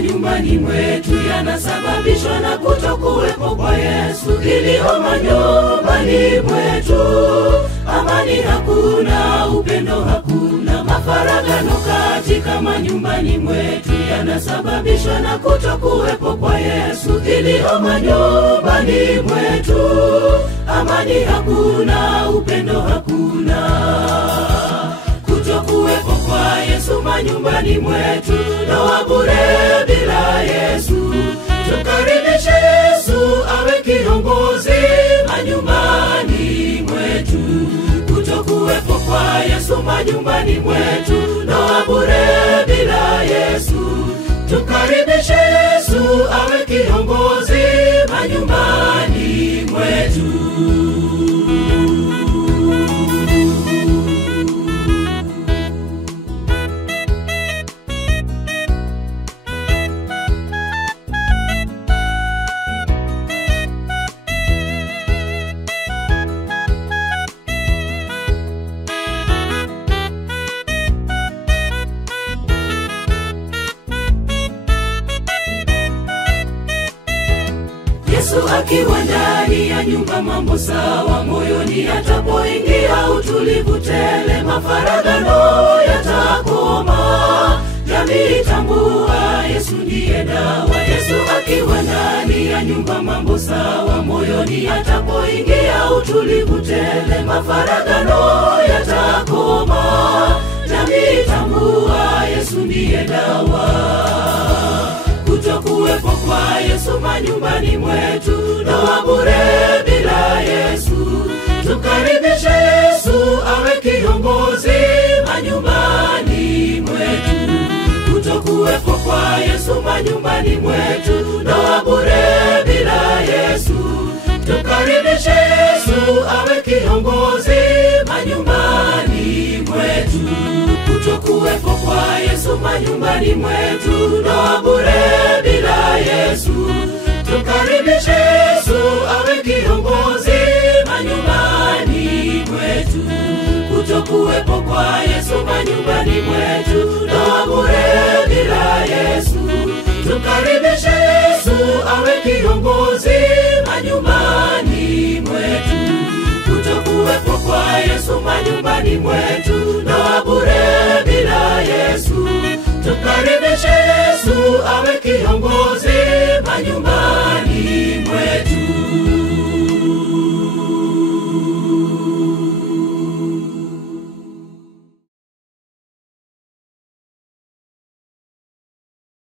manyumbani mwetu yanasababishwa na kutokuwepo kwa Yesu. Kilio manyumbani mwetu, amani hakuna, upendo hakuna, mafaragano katika manyumbani mwetu yanasababishwa na kutokuwepo kwa Yesu. Kilio manyumbani mwetu, amani hakuna, upendo hakuna, kutokuwepo kwa Yesu manyumbani mwetu, ndoa bure bila Yesu. Tukaribishe Yesu awe kiongozi manyumbani mwetu. Kutokuwepo kwa Yesu manyumbani mwetu, ndoa bure bila Yesu. Tukaribishe Yesu awe kiongozi manyumbani mwetu. Yesu akiwa ndani ya nyumba mambo sawa, moyoni atapoingia utulivu tele, mafaragano yatakoma, jamii tambua Yesu ndiye dawa. Yesu akiwa ndani ya nyumba mambo sawa, moyoni atapoingia utulivu tele, mafaragano yatakoma, jamii tambua Yesu ndiye dawa. Kutokuwepo kwa Yesu manyumbani mwetu, ndoa bure bila Yesu. Tukaribishe Yesu awe kiongozi manyumbani mwetu. Kutokuwepo kwa Yesu manyumbani mwetu, ndoa bure bila Yesu. Tukaribishe Yesu awe kiongozi manyumbani mwetu. Kutokuwepo kwa Yesu manyumbani mwetu, ndoa bure bila Yesu. Tukaribishe Yesu awe kiongozi manyumbani mwetu. Kutokuwepo kwa Yesu manyumbani mwetu, ndoa bure bila Yesu. Tukaribishe Yesu awe kiongozi manyumbani mwetu. Kutokuwepo kwa Yesu manyumbani mwetu,